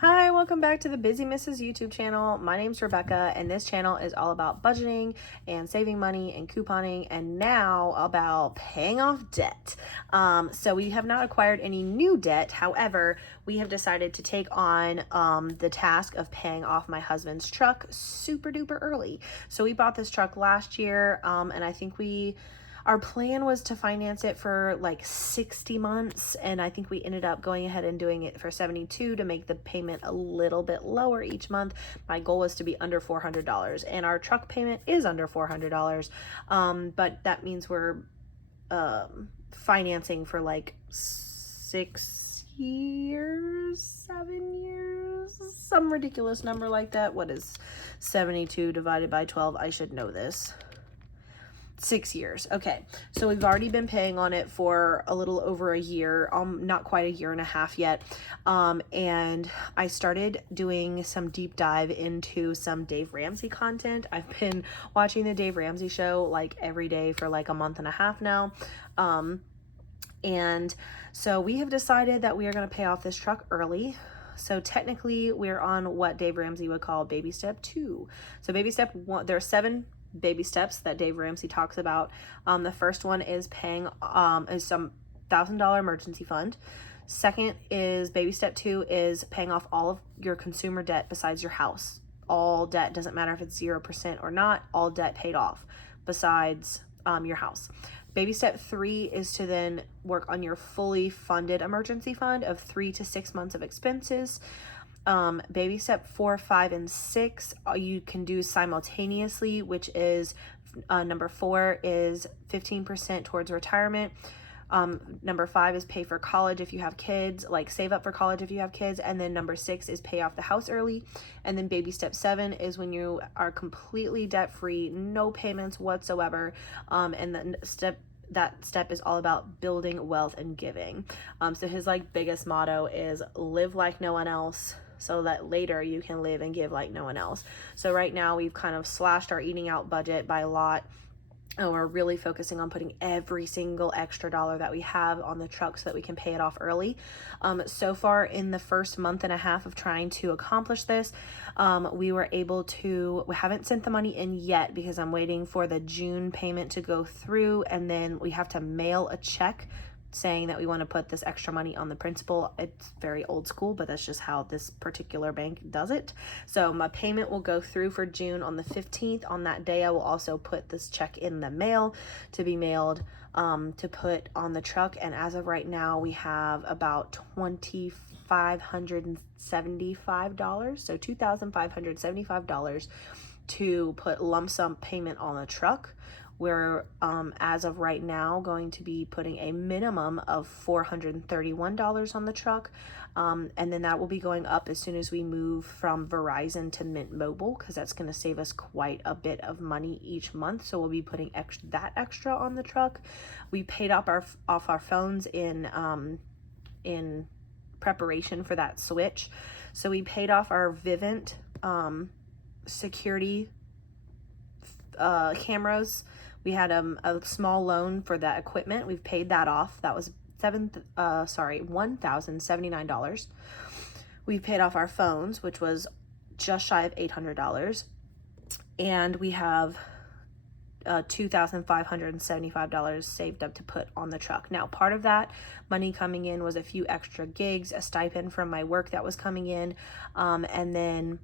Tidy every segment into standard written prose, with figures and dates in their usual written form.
Hi, welcome back to the Busy Mrs. YouTube channel. My name's Rebecca, and this channel is all about budgeting and saving money and couponing, and now about paying off debt. So we have not acquired any new debt. However, we have decided to take on the task of paying off my husband's truck super duper early. So we bought this truck last year, and I think our plan was to finance it for like 60 months, and I think we ended up going ahead and doing it for 72 to make the payment a little bit lower each month. My goal was to be under $400, and our truck payment is under $400, but that means we're financing for like 6 years, 7 years, some ridiculous number like that. What is 72 divided by 12? I should know this. 6 years. Okay, so we've already been paying on it for a little over a year, not quite a year and a half yet. And I started doing some deep dive into some Dave Ramsey content. I've been watching the Dave Ramsey show like every day for like a month and a half now. And so we have decided that we are going to pay off this truck early. So technically we're on what Dave Ramsey would call baby step 2. So baby step 1, there are 7 baby steps that Dave Ramsey talks about. The first one is paying is some $1,000 emergency fund. Second is baby step 2 is paying off all of your consumer debt besides your house. All debt, doesn't matter if it's 0% or not, all debt paid off besides your house. Baby step 3 is to then work on your fully funded emergency fund of 3 to 6 months of expenses. Baby step 4, 5, and 6 you can do simultaneously, which is number 4 is 15% towards retirement. Number 5 is pay for college if you have kids, like save up for college if you have kids. And then number 6 is pay off the house early. And then baby step 7 is when you are completely debt free, no payments whatsoever. And then that step is all about building wealth and giving. So his like biggest motto is live like no one else, so that later you can live and give like no one else. So right now we've kind of slashed our eating out budget by a lot. And we're really focusing on putting every single extra dollar that we have on the truck so that we can pay it off early. So far in the first month and a half of trying to accomplish this, we haven't sent the money in yet because I'm waiting for the June payment to go through, and then we have to mail a check saying that we want to put this extra money on the principal. It's very old school, but that's just how this particular bank does it. So my payment will go through for June on the 15th. On that day, I will also put this check in the mail to be mailed to put on the truck. And as of right now, we have about $2,575, so $2,575 to put lump sum payment on the truck. We're, as of right now, going to be putting a minimum of $431 on the truck. And then that will be going up as soon as we move from Verizon to Mint Mobile, because that's going to save us quite a bit of money each month. So we'll be putting that extra on the truck. We paid off our phones in preparation for that switch. So we paid off our Vivint security cameras. We had a small loan for that equipment. We've paid that off. That was $1,079. We paid off our phones, which was just shy of $800. And we have $2,575 saved up to put on the truck. Now, part of that money coming in was a few extra gigs, a stipend from my work that was coming in, and then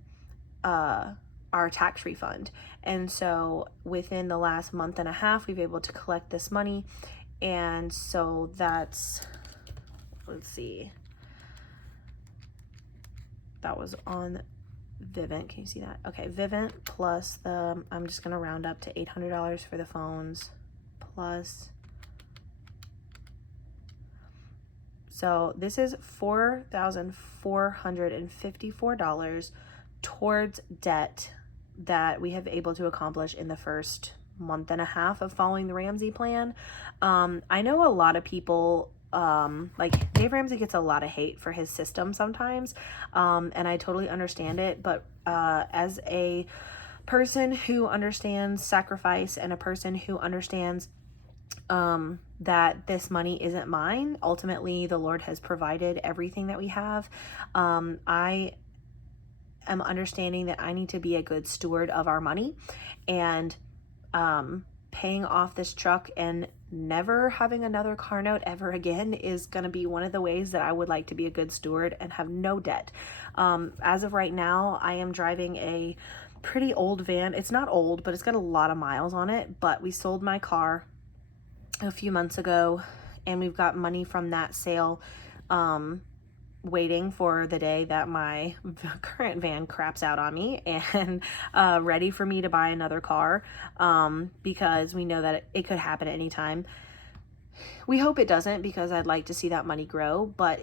our tax refund. And so within the last month and a half, we've been able to collect this money. And so that's, let's see, that was on Vivint. Can you see that? Okay, Vivint plus I'm just gonna round up to $800 for the phones, plus, so this is $4,454 towards debt that we have able to accomplish in the first month and a half of following the Ramsey plan. I know a lot of people, like Dave Ramsey gets a lot of hate for his system sometimes, and I totally understand it, but as a person who understands sacrifice and a person who understands that this money isn't mine. Ultimately, the Lord has provided everything that we have. I am understanding that I need to be a good steward of our money, and paying off this truck and never having another car note ever again is going to be one of the ways that I would like to be a good steward and have no debt. As of right now, I am driving a pretty old van. It's not old, but it's got a lot of miles on it. But we sold my car a few months ago, and we've got money from that sale waiting for the day that my current van craps out on me, and ready for me to buy another car, because we know that it could happen at any time. We hope it doesn't, because I'd like to see that money grow, but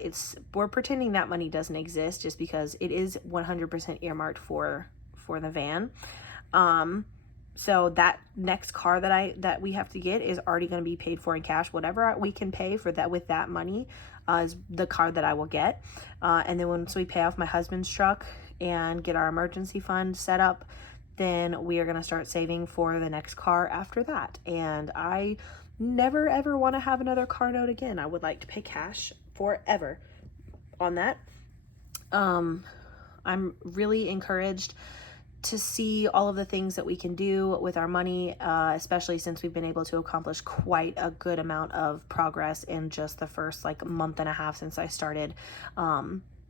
we're pretending that money doesn't exist just because it is 100% earmarked for the van. So that next car that we have to get is already going to be paid for in cash. Whatever we can pay for that with that money is the car that I will get. And then once we pay off my husband's truck and get our emergency fund set up, then we are going to start saving for the next car after that. And I never ever want to have another car note again. I would like to pay cash forever on that. I'm really encouraged to see all of the things that we can do with our money, especially since we've been able to accomplish quite a good amount of progress in just the first month and a half since I started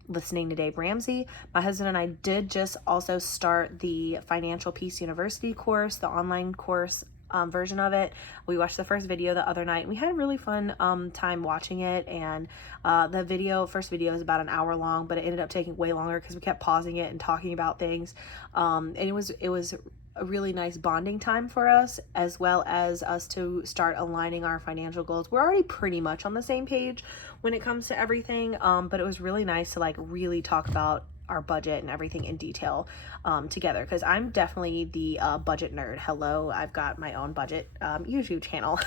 listening to Dave Ramsey. My husband and I did just also start the Financial Peace University course, the online course version of it. We watched the first video the other night. We had a really fun time watching it, and the first video is about an hour long, but it ended up taking way longer because we kept pausing it and talking about things. And it was a really nice bonding time for us, as well as us to start aligning our financial goals. We're already pretty much on the same page when it comes to everything, but it was really nice to really talk about our budget and everything in detail together, because I'm definitely the budget nerd. Hello, I've got my own budget YouTube channel.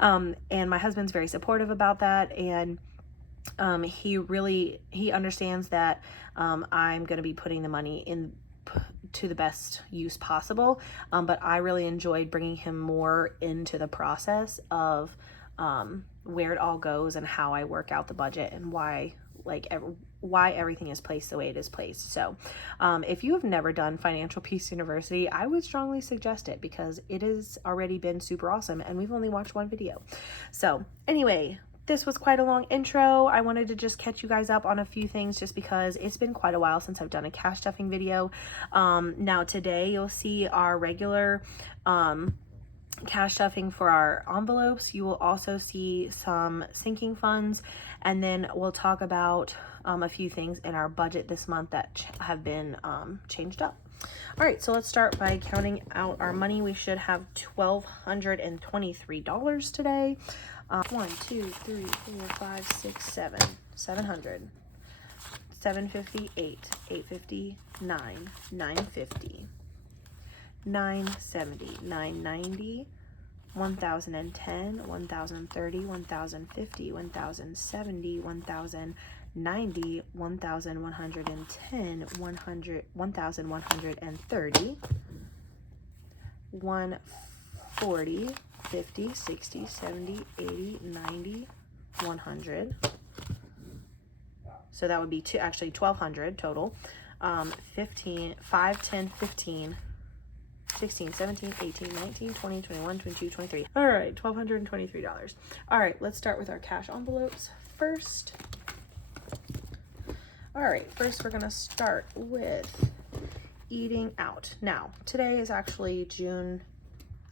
And my husband's very supportive about that, and he understands that I'm going to be putting the money in to the best use possible, but I really enjoyed bringing him more into the process of where it all goes and how I work out the budget and why everything is placed the way it is placed. So if you have never done Financial Peace University, I would strongly suggest it, because it has already been super awesome, and we've only watched one video. So anyway, this was quite a long intro. I wanted to just catch you guys up on a few things, just because it's been quite a while since I've done a cash stuffing video. Now today you'll see our regular cash stuffing for our envelopes. You will also see some sinking funds, and then we'll talk about a few things in our budget this month that have been changed up. All right, so let's start by counting out our money. We should have $1,223 today. 1, 2, 3, 4, 5, 6, 7, 700, 750, 850, 9, 950, 970, 990, 1,010, 1,030, 1,050, 1,070, 1,090, 1,110, 1,130, 140, 50, 60, 70, 80, 90, 100. So that would be actually 1,200 total. 15, 5, 10, 15, 16, 17, 18, 19, 20, 21, 22, 23. All right, $1,223. All right, let's start with our cash envelopes first. All right, first we're gonna start with eating out. Now, today is actually June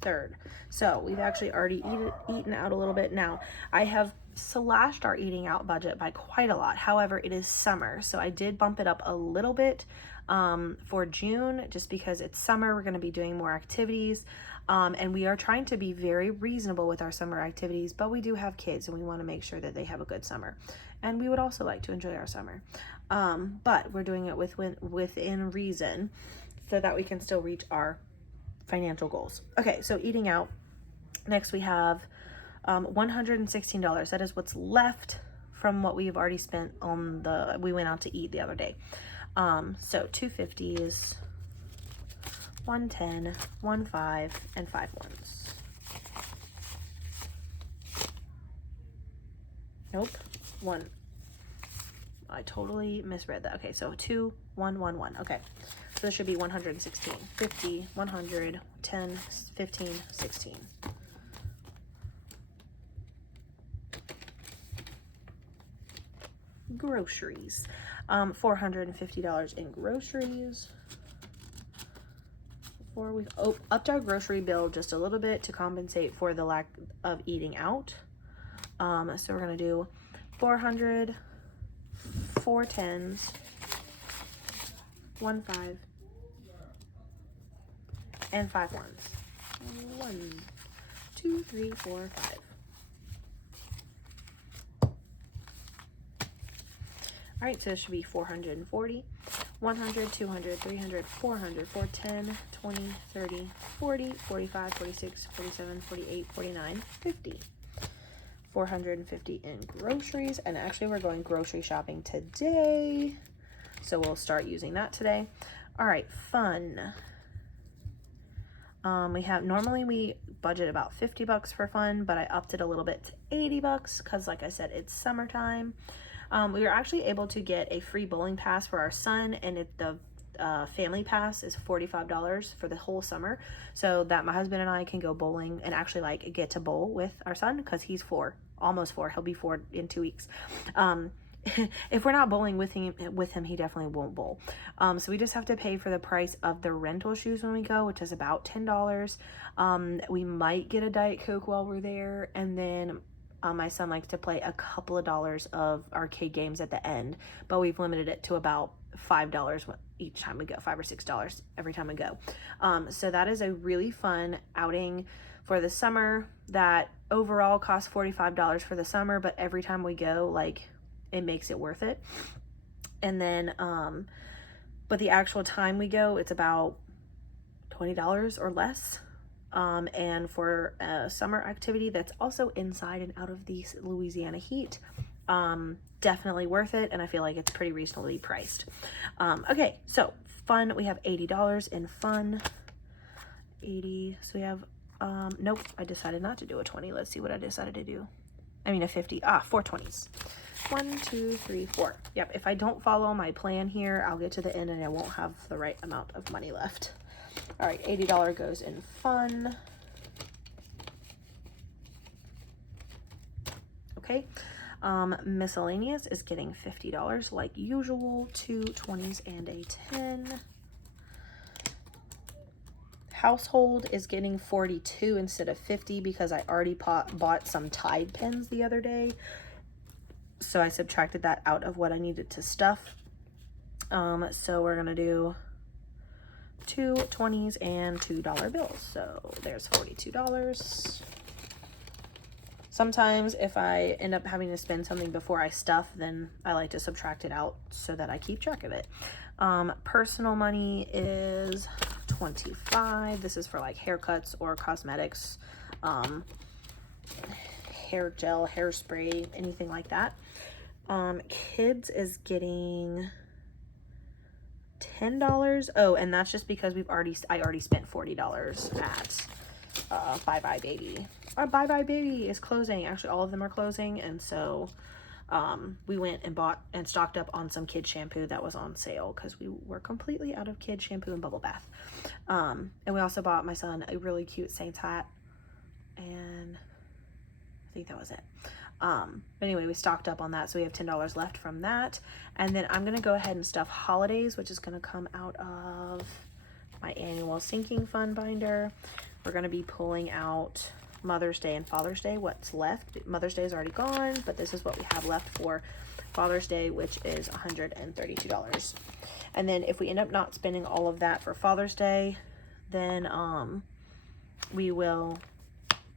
3rd, so we've actually already eaten out a little bit. Now, I have slashed our eating out budget by quite a lot. However, it is summer, so I did bump it up a little bit for June, just because it's summer. We're going to be doing more activities, and we are trying to be very reasonable with our summer activities, but we do have kids, and we want to make sure that they have a good summer, and we would also like to enjoy our summer, but we're doing it within reason, so that we can still reach our financial goals. Okay, so eating out. Next we have $116. That is what's left from what we've already spent on we went out to eat the other day. So 250 is 110, 15, and 5 ones. Nope. 1. I totally misread that. Okay, so 2, 1, 1, 1. Okay. So this should be 116. 50, 100, 10, 15, 16. Groceries. $450 in groceries. We've upped our grocery bill just a little bit to compensate for the lack of eating out. So we're gonna do 400, 4 10s, 1 5, and 5 ones. 1, 2, 3, 4, 5. All right, so this should be 440, 100, 200, 300, 400, 410, 20, 30, 40, 45, 46, 47, 48, 49, 50. 450 in groceries, and actually we're going grocery shopping today, so we'll start using that today. All right, fun. Normally we budget about $50 for fun, but I upped it a little bit to $80 because, like I said, it's summertime. We were actually able to get a free bowling pass for our son, and the family pass is $45 for the whole summer, so that my husband and I can go bowling and actually like get to bowl with our son because he's 4, almost 4. He'll be 4 in 2 weeks. If we're not bowling with him, he definitely won't bowl. So we just have to pay for the price of the rental shoes when we go, which is about $10. We might get a Diet Coke while we're there, and then my son likes to play a couple of dollars of arcade games at the end, but we've limited it to about $5 each time we go, $5 or $6 every time we go. So that is a really fun outing for the summer that overall costs $45 for the summer, but every time we go, like, it makes it worth it. And then, but the actual time we go, it's about $20 or less. And for a summer activity that's also inside and out of the Louisiana heat, definitely worth it, and I feel like it's pretty reasonably priced. Okay, so fun, we have $80 in fun. 80, so we have, nope, I decided not to do a 20. Let's see what I decided to do. I mean a 50, 4 20s. 1, 2, 3, 4. Yep, if I don't follow my plan here, I'll get to the end and I won't have the right amount of money left. All right, $80 goes in fun. Okay, miscellaneous is getting $50 like usual, 2 20s and a 10. Household is getting 42 instead of 50 because I already bought some Tide pens the other day. So I subtracted that out of what I needed to stuff. So we're gonna do 2 20s and $2 bills. So there's $42. Sometimes if I end up having to spend something before I stuff, then I like to subtract it out so that I keep track of it. Personal money is 25. This is for like haircuts or cosmetics, hair gel, hairspray, anything like that. Kids is getting $10. Oh, and that's just because I already spent $40 at Bye Bye Baby. Our Bye Bye Baby is closing. Actually, all of them are closing, and so we went and bought and stocked up on some kid shampoo that was on sale because we were completely out of kid shampoo and bubble bath. And we also bought my son a really cute Saints hat, and I think that was it. But anyway, we stocked up on that, so we have $10 left from that. And then I'm gonna go ahead and stuff holidays, which is gonna come out of my annual sinking fund binder. We're gonna be pulling out Mother's Day and Father's Day, what's left. Mother's Day is already gone, but this is what we have left for Father's Day, which is $132. And then if we end up not spending all of that for Father's Day, then we will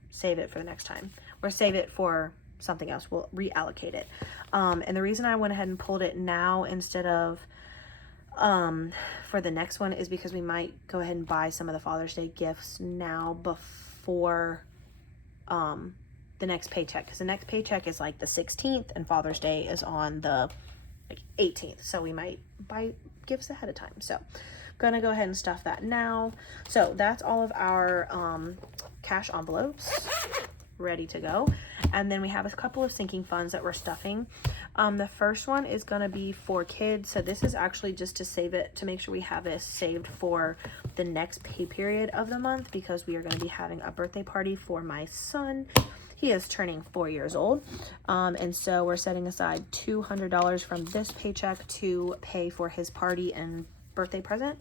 save it for the next time, or save it for something else. We'll reallocate it. And the reason I went ahead and pulled it now instead of for the next one is because we might go ahead and buy some of the Father's Day gifts now before the next paycheck, because the next paycheck is like the 16th and Father's Day is on the like 18th, so we might buy gifts ahead of time. So gonna go ahead and stuff that now. So that's all of our cash envelopes. ready to go. And then we have a couple of sinking funds that we're stuffing. The first one is gonna be for kids. So this is actually just to save it, to make sure we have this saved for the next pay period of the month, because we are gonna be having a birthday party for my son. He is turning 4 years old. And so we're setting aside $200 from this paycheck to pay for his party and birthday present.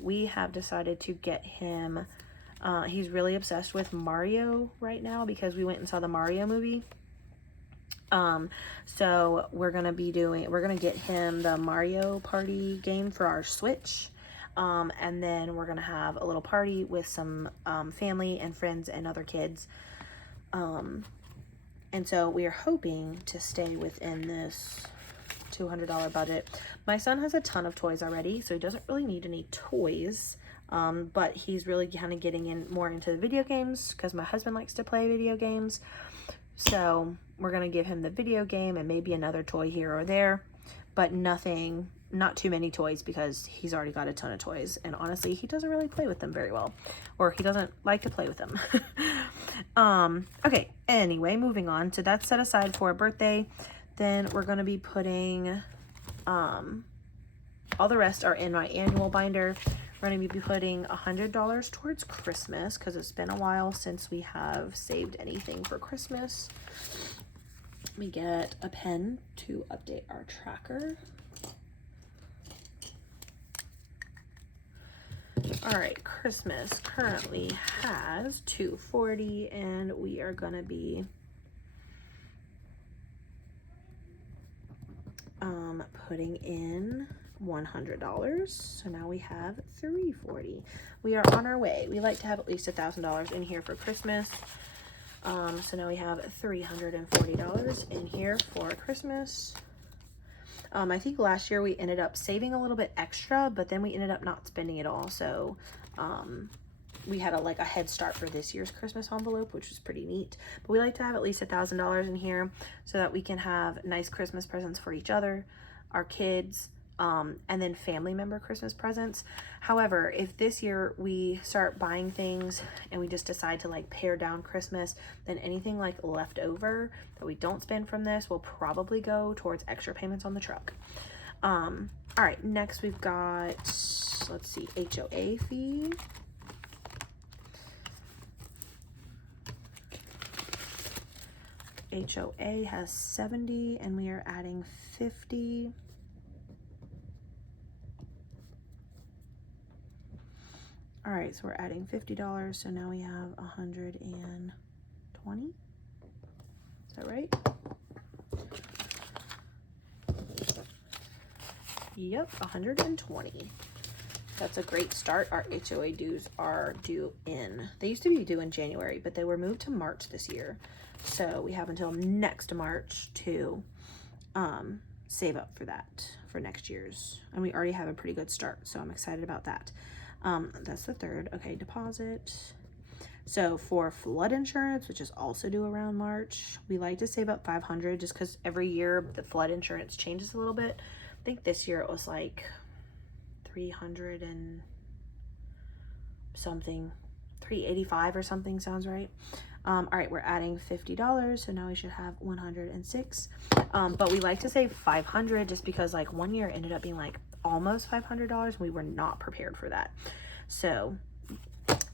We have decided to get him, he's really obsessed with Mario right now because we went and saw the Mario movie. So we're gonna get him the Mario Party game for our Switch. And then we're gonna have a little party with some family and friends and other kids. And so we are hoping to stay within this $200 budget. My son has a ton of toys already, so he doesn't really need any toys. But he's really kind of getting in more into the video games because my husband likes to play video games. So we're going to give him the video game and maybe another toy here or there, but not too many toys because he's already got a ton of toys. And honestly, he doesn't really play with them very well, or he doesn't like to play with them. Okay, anyway, moving on. So that's set aside for a birthday. Then we're going to be putting, all the rest are in my annual binder. We're going to be putting $100 towards Christmas because it's been a while since we have saved anything for Christmas. We get a pen to update our tracker. All right, Christmas currently has $240, and we are going to be putting in $100. So now we have $340. We are on our way. We like to have at least $1,000 in here for Christmas. So now we have $340 in here for Christmas. I think last year we ended up saving a little bit extra, but then we ended up not spending it all. So we had a head start for this year's Christmas envelope, which was pretty neat. But we like to have at least $1,000 in here so that we can have nice Christmas presents for each other, our kids, and then family member Christmas presents. However, if this year we start buying things and we just decide to pare down Christmas, then anything left over that we don't spend from this will probably go towards extra payments on the truck. All right, next we've got, let's see, HOA fee. HOA has 70 and we are adding 50. All right, so we're adding $50, so now we have 120. Is that right? Yep, 120. That's a great start. Our HOA dues are due in, they used to be due in January, but they were moved to March this year. So we have until next March to save up for that for next year's. And we already have a pretty good start, so I'm excited about that. That's the third. Okay, deposit. So for flood insurance, which is also due around March, we like to save up $500 just because every year the flood insurance changes a little bit. I think this year it was like 300 and something, 385 or something sounds right. All right, we're adding $50, so now we should have 106. But we like to save 500 just because one year ended up being almost $500. We were not prepared for that. So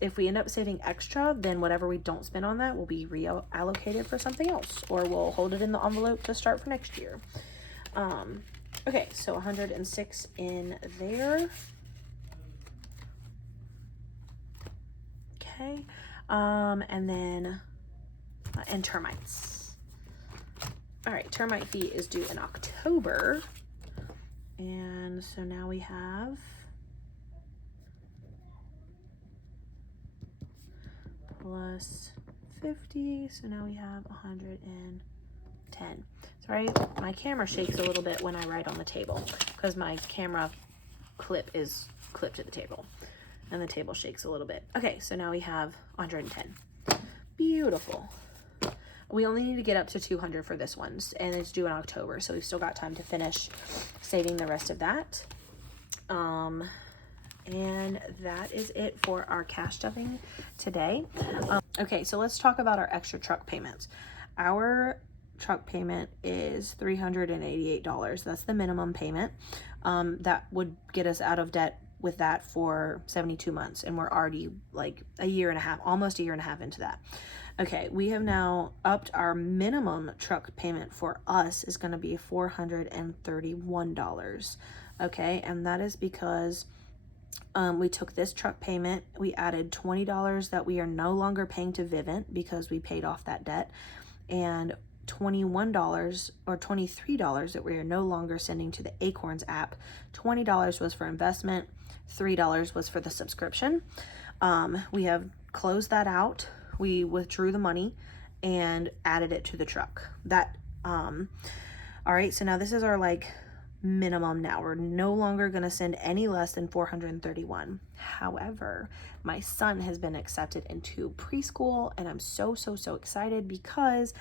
if we end up saving extra, then whatever we don't spend on that will be reallocated for something else, or we'll hold it in the envelope to start for next year. Okay, so 106 in there. Okay. And then, and termites. All right, termite fee is due in October. And so now we have plus 50. So now we have 110. Sorry, my camera shakes a little bit when I write on the table because my camera clip is clipped to the table. And the table shakes a little bit. Okay, so now we have 110. Beautiful. We only need to get up to 200 for this one, and it's due in October, so we've still got time to finish saving the rest of that. And that is it for our cash stuffing today. Okay, so let's talk about our extra truck payments. Our truck payment is $388. That's the minimum payment. That would get us out of debt with that for 72 months. And we're already like a year and a half, almost a year and a half into that. Okay, we have now upped our minimum truck payment for us is going to be $431. Okay, and that is because we took this truck payment, we added $20 that we are no longer paying to Vivint because we paid off that debt, and $21 or $23 that we are no longer sending to the Acorns app. $20 was for investment, $3 was for the subscription. We have closed that out. We withdrew the money and added it to the truck. All right, so now this is our like minimum now. We're no longer going to send any less than $431. However, my son has been accepted into preschool, and I'm so excited because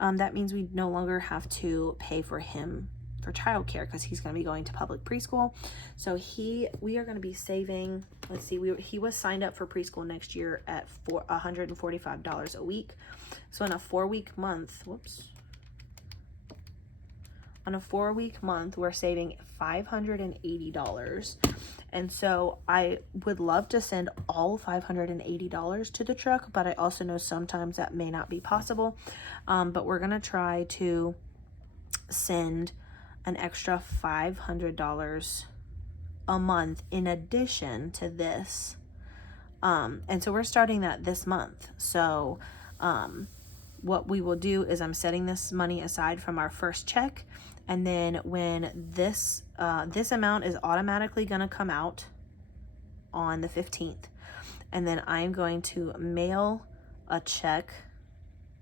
that means we no longer have to pay for him for childcare because he's going to be going to public preschool. So we are going to be saving, let's see, he was signed up for preschool next year at $145 a week. So in a 4-week month, on a 4-week month, we're saving $580. And so I would love to send all $580 to the truck, but I also know sometimes that may not be possible. But we're going to try to send an extra $500 a month in addition to this. And so we're starting that this month. So what we will do is I'm setting this money aside from our first check. And then when this amount is automatically going to come out on the 15th. And then I'm going to mail a check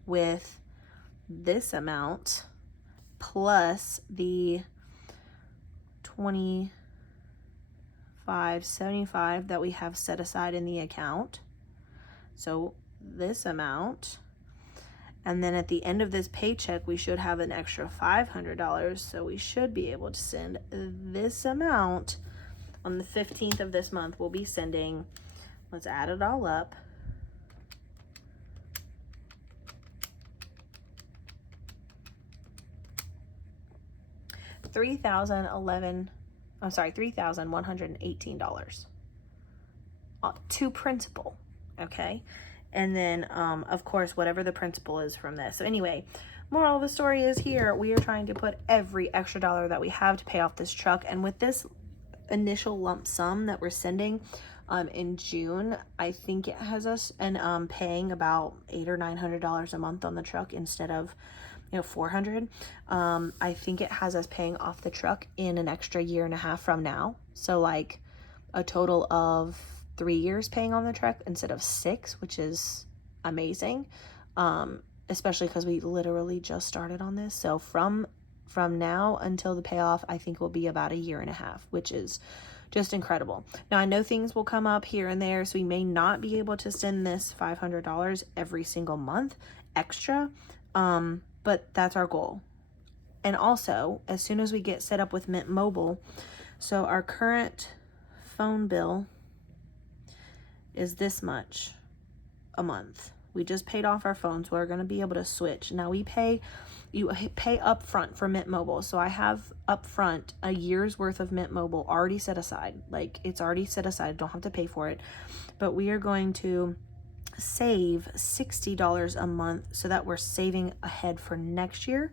with this amount plus the $25.75 that we have set aside in the account. So this amount. And then at the end of this paycheck, we should have an extra $500. So we should be able to send this amount on the 15th of this month. We'll be sending, let's add it all up. $3,118 to principal. Okay. And then, of course, whatever the principal is from this. So anyway, moral of the story is here, we are trying to put every extra dollar that we have to pay off this truck. And with this initial lump sum that we're sending in June, I think it has us and paying about $800 or $900 a month on the truck instead of $400. I think it has us paying off the truck in an extra year and a half from now. So like a total of 3 years paying on the truck instead of 6, which is amazing. Especially because we literally just started on this. So from now until the payoff, I think will be about a year and a half, which is just incredible. Now I know things will come up here and there, so we may not be able to send this $500 every single month extra, but that's our goal. And also, as soon as we get set up with Mint Mobile, so our current phone bill is this much a month. We just paid off our phones. We're going to be able to switch. Now you pay upfront for Mint Mobile. So I have upfront a year's worth of Mint Mobile already set aside. Like it's already set aside. Don't have to pay for it. But we are going to save $60 a month so that we're saving ahead for next year.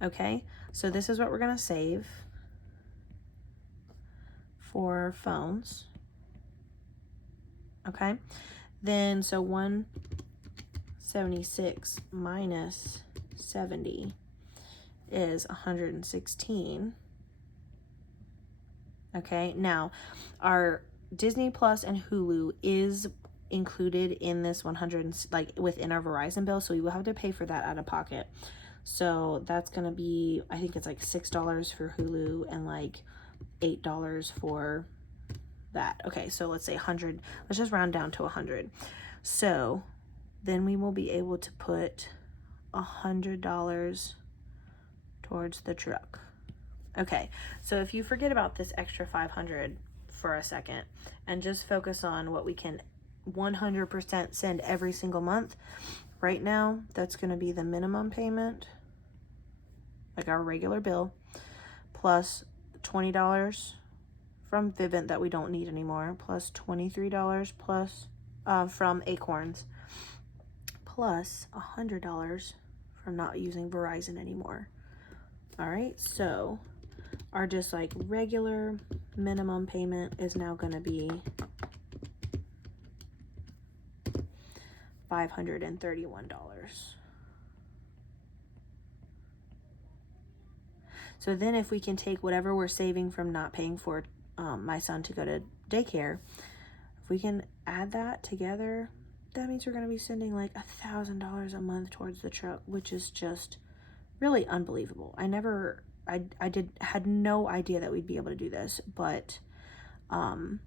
Okay. So this is what we're going to save for phones. Okay, then so 176 minus 70 is 116. Okay, now our Disney Plus and Hulu is included in this 100, like within our Verizon bill, so we will have to pay for that out of pocket. So that's gonna be, I think it's like $6 for Hulu and like $8 for that. Okay, so let's say 100. Let's just round down to 100. So then we will be able to put $100 towards the truck. Okay, so if you forget about this extra 500 for a second and just focus on what we can 100% send every single month, right now, that's going to be the minimum payment, like our regular bill, plus $20 from Vivint that we don't need anymore, plus $23 plus from Acorns, plus $100 from not using Verizon anymore. All right, so our just like regular minimum payment is now going to be $531. So then if we can take whatever we're saving from not paying for my son to go to daycare, if we can add that together, that means we're going to be sending like $1,000 a month towards the truck, which is just really unbelievable. I had no idea that we'd be able to do this, but I'm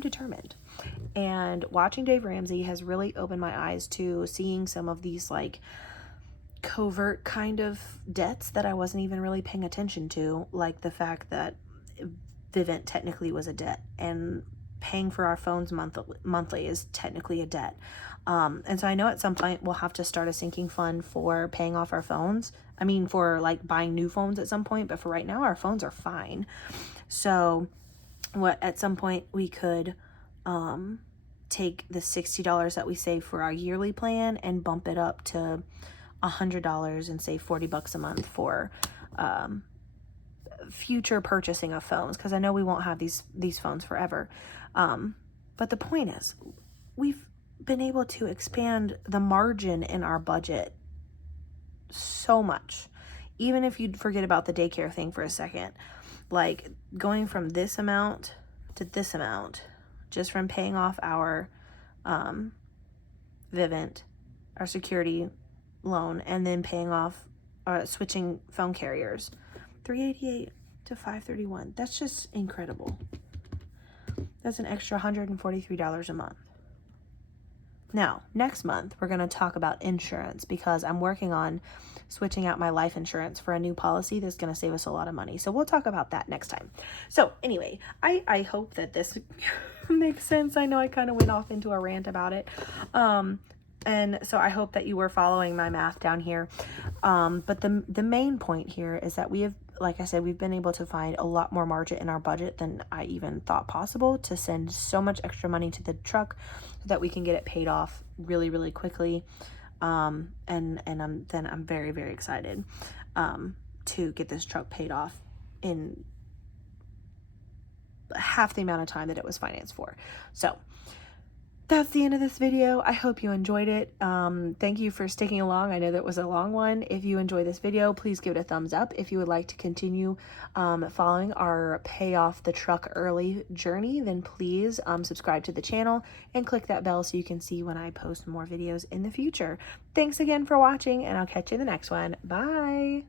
determined. And watching Dave Ramsey has really opened my eyes to seeing some of these like covert kind of debts that I wasn't even really paying attention to, like the fact that Vivint technically was a debt, and paying for our phones monthly is technically a debt. And so I know at some point we'll have to start a sinking fund for paying off our phones. I mean, for like buying new phones at some point, but for right now, our phones are fine. So at some point we could take the $60 that we save for our yearly plan and bump it up to $100 and save $40 a month for future purchasing of phones, because I know we won't have these phones forever. But the point is, we've been able to expand the margin in our budget so much. Even if you'd forget about the daycare thing for a second, like going from this amount to this amount, just from paying off our Vivint, our security loan, and then paying off switching phone carriers, $388 to $531. That's just incredible. That's an extra $143 a month. Now, next month, we're going to talk about insurance, because I'm working on switching out my life insurance for a new policy that's going to save us a lot of money. So we'll talk about that next time. So anyway, I hope that this makes sense. I know I kind of went off into a rant about it. And so I hope that you were following my math down here. But the main point here is that we have, like I said, we've been able to find a lot more margin in our budget than I even thought possible, to send so much extra money to the truck so that we can get it paid off really, really quickly. And I'm very, very excited to get this truck paid off in half the amount of time that it was financed for. So that's the end of this video. I hope you enjoyed it. Thank you for sticking along. I know that was a long one. If you enjoyed this video, please give it a thumbs up. If you would like to continue following our pay off the truck early journey, then please subscribe to the channel and click that bell so you can see when I post more videos in the future. Thanks again for watching, and I'll catch you in the next one. Bye.